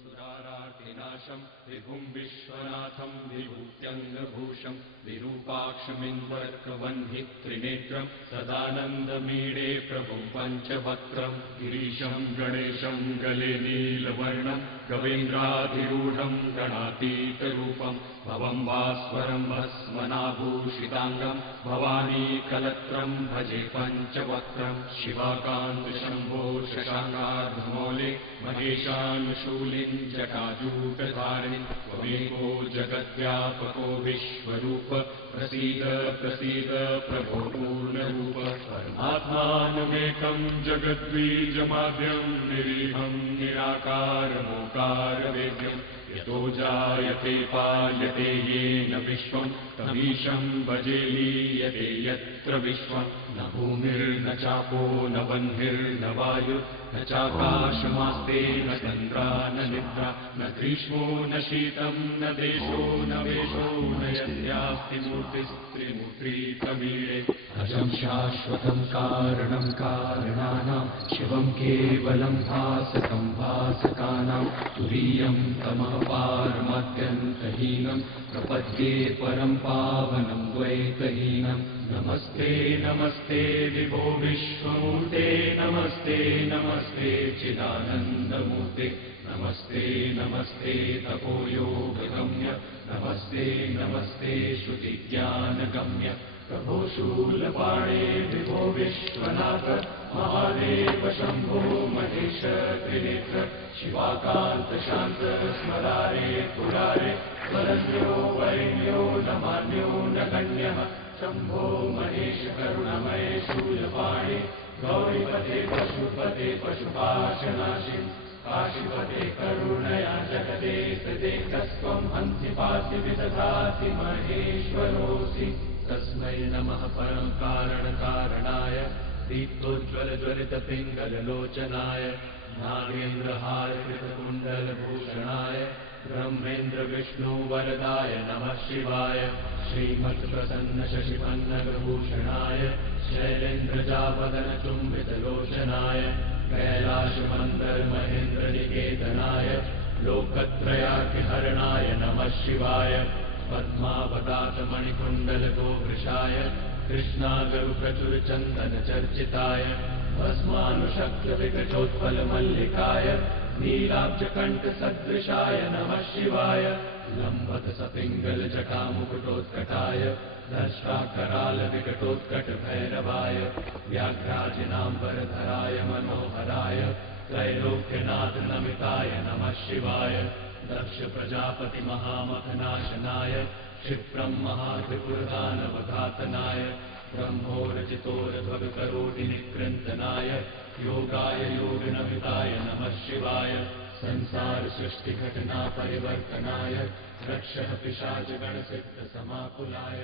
सुरारार्तिनाशम् विभुम् विश्वनाथम् विभूत्यङ्गभूषम् विरूपाक्षमिन्द्वर्कवह्नि त्रिनेत्रम् सदानन्दमीडे प्रभुम् पञ्चवक्त्रम् गिरीशम् गणेशम् गले नीलवर्णम् गवेन्द्राधिरूढम् गणातीतरूपम् भवम् भास्वरम् भस्मनाभूषिताङ्गम् भवानी कलत्रम् भजे पञ्चवक्त्रम् शिवाकान्तशम्भो शशाङ्कार्धमौले महेशानुशूलिम् जटाजूटधारिणि त्वमेको जगद्व्यापको विश्वरूप प्रसीद प्रसीद प्रभो पूर्णरूप परमात्मानमेकम् जगद्बीजमाद्यम् निरीहम् निराकारमोकारवेद्यम् यतो जायते पाल्यते येन विश्वम् तमीशम् भजे लीयते यत्र विश्वम् न भूमिर्न चापो न वह्निर्न वायुः न चाकाशमास्ते न चन्द्रा न निद्रा न ग्रीष्मो न शीतम् न देशो न वेशो न यस्यास्ति मूर्तिस्त्रिमूर्ति प्रमीळे अजम् शाश्वतम् कारणम् कारणानाम् शिवम् केवलम् भासकम् भासकानाम् तुरीयम् तमः पारमात्यन्तहीनम् प्रपद्ये परम् पावनम् द्वैतहीनम् नमस्ते नमस्ते विभो विश्वमूर्ते नमस्ते नमस्ते चिदानन्दमूर्ते नमस्ते नमस्ते तपोयोगगम्य नमस्ते नमस्ते श्रुतिज्ञानगम्य प्रभो शूलपाणे विभो विश्वनाथ महादेव शम्भो महेश त्रिनेत्र शिवाकान्त शान्त स्मरारे पुरारे वरन्यो वैन्यो न मान्यो न गण्यः शम्भो महेश करुणमय शूलपाणे गौरीपते पशुपते पशुपाशनाशि काशीपते करुणया जगदे तदेकस्त्वम् हन्ति पाति विदधाति महेश्वरोऽसि तस्मै नमः परम् कारणकारणाय दीप्तोज्ज्वलज्वलितपिङ्गललोचनाय नागेन्द्रहारकृतकुण्डलभूषणाय ब्रह्मेन्द्र विष्णु वरदाय नमः शिवाय श्रीमत्प्रसन्न शशिपन्नगभूषणाय शैलेन्द्रजापदनचुम्बितलोचनाय कैलाशमन्दर महेन्द्रनिकेतनाय लोकत्रयार्तिहरणाय नमः शिवाय पद्मावतातमणिकुण्डलगोवृषाय कृष्णागरुप्रचुरचन्दनचर्चिताय भस्मानुशक्तविकटोत्पलमल्लिकाय नीलाब्जकण्ठसदृशाय नमः शिवाय लम्बतसपिङ्गलजटामुकुटोत्कटाय दंष्ट्राकरालविकटोत्कटभैरवाय व्याघ्राजिनाम्बरधराय मनोहराय त्रैलोक्यनाथनमिताय नमः शिवाय दक्ष प्रजापति महामखनाशनाय क्षिप्रम् महात्रिपुरदानवघातनाय ब्रह्मोरचितोरध्वगकरोटिनिकृन्तनाय योगाय योगिनमिताय नमः शिवाय संसारसृष्टिघटना परिवर्तनाय रक्षः पिशाचगणसिद्धसमाकुलाय